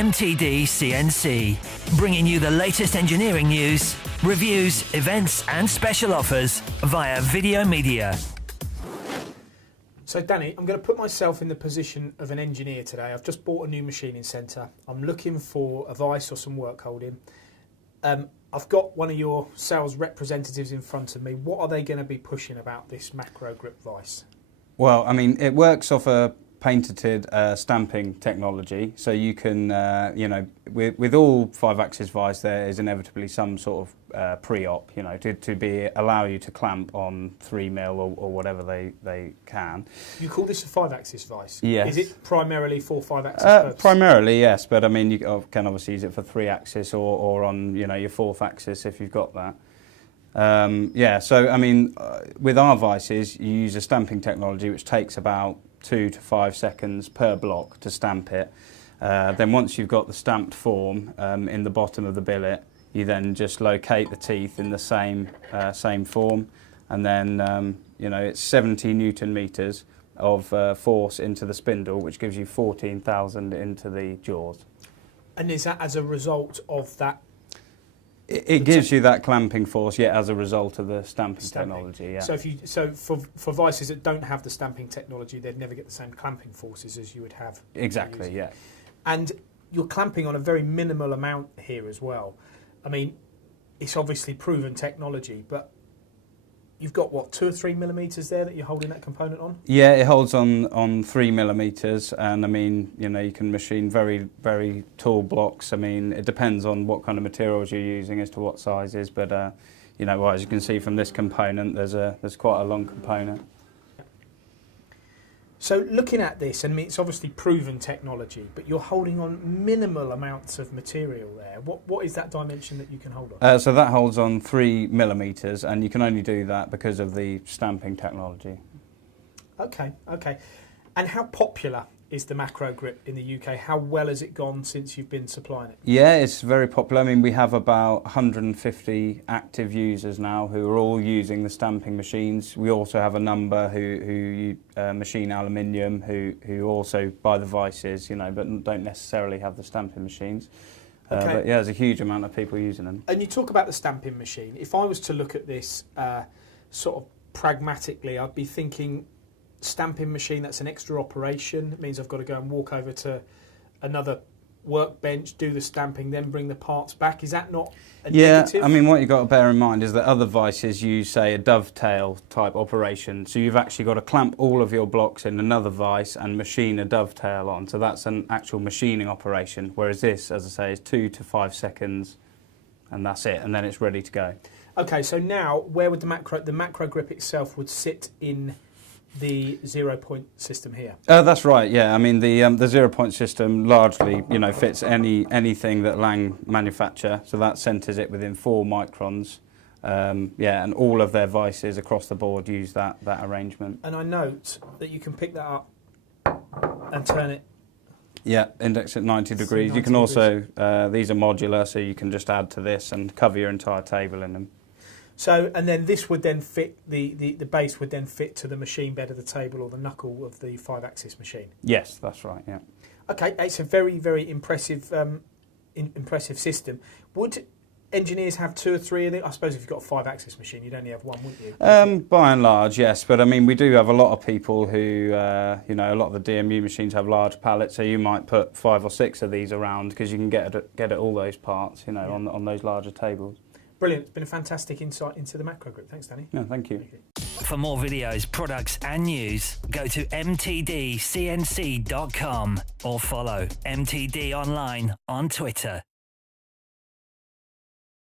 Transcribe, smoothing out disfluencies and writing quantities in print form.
MTD CNC, bringing you the latest engineering news, reviews, events and special offers via video media. So Danny, I'm going to put myself in the position of an engineer today. I've just bought a new machining centre. I'm looking for a vice or some work holding. I've got one of your sales representatives in front of me. What are they going to be pushing about this Makro grip vice? Well, I mean, it works off a patented stamping technology, so you can, with all 5-axis vice, there is inevitably some sort of pre-op, to allow you to clamp on 3mm or whatever they can. You call this a 5-axis vice? Yes. Is it primarily for 5-axis purposes? Primarily, yes, but I mean, you can obviously use it for 3-axis or on, your 4th axis if you've got that. So I mean, with our vices, you use a stamping technology which takes about 2 to 5 seconds per block to stamp it. Then once you've got the stamped form in the bottom of the billet, you then just locate the teeth in the same form, and then it's 70 Newton meters of force into the spindle, which gives you 14,000 into the jaws. And is that as a result of that? It gives you that clamping force, as a result of the stamping technology. Yeah. So for vices that don't have the stamping technology, they'd never get the same clamping forces as you would have. Exactly. Yeah. And you're clamping on a very minimal amount here as well. I mean, it's obviously proven technology, but you've got what, 2 or 3 millimeters there that you're holding that component on? Yeah, it holds on 3 millimeters, and I mean, you can machine very, very tall blocks. I mean, it depends on what kind of materials you're using as to what sizes, but as you can see from this component, there's quite a long component. So looking at this, I mean, it's obviously proven technology, but you're holding on minimal amounts of material there. What is that dimension that you can hold on? So that holds on 3 millimeters, and you can only do that because of the stamping technology. Okay. And how popular is the Makro grip in the UK? How well has it gone since you've been supplying it? Yeah, it's very popular. I mean, we have about 150 active users now who are all using the stamping machines. We also have a number who machine aluminium, who also buy the vices, but don't necessarily have the stamping machines. But there's a huge amount of people using them. And you talk about the stamping machine. If I was to look at this sort of pragmatically, I'd be thinking, stamping machine, that's an extra operation. It means I've got to go and walk over to another workbench, do the stamping, then bring the parts back. Is that not a negative? I mean, what you've got to bear in mind is that other vices use, say, a dovetail type operation. So you've actually got to clamp all of your blocks in another vice and machine a dovetail on. So that's an actual machining operation, whereas this, as I say, is 2 to 5 seconds, and that's it, and then it's ready to go. Okay, so now where would the Makro grip itself would sit in the 0-point system here? That's right. Yeah, I mean the 0-point system largely fits anything that Lang manufacture. So that centres it within 4 microns. And all of their vices across the board use that arrangement. And I note that you can pick that up and turn it. Yeah, index at 90 degrees. You can also these are modular, so you can just add to this and cover your entire table in them. So, and then this would then fit, the base would then fit to the machine bed of the table or the knuckle of the 5-axis machine? Yes, that's right, yeah. Okay, it's a very, very impressive impressive system. Would engineers have 2 or 3 of them? I suppose if you've got a 5-axis machine, you'd only have one, wouldn't you? By and large, yes, but I mean, we do have a lot of people who, a lot of the DMU machines have large pallets, so you might put 5 or 6 of these around because you can get at all those parts, on those larger tables. Brilliant. It's been a fantastic insight into the Makro grip. Thanks, Danny. No, thank you. For more videos, products and news, go to mtdcnc.com or follow MTD Online on Twitter.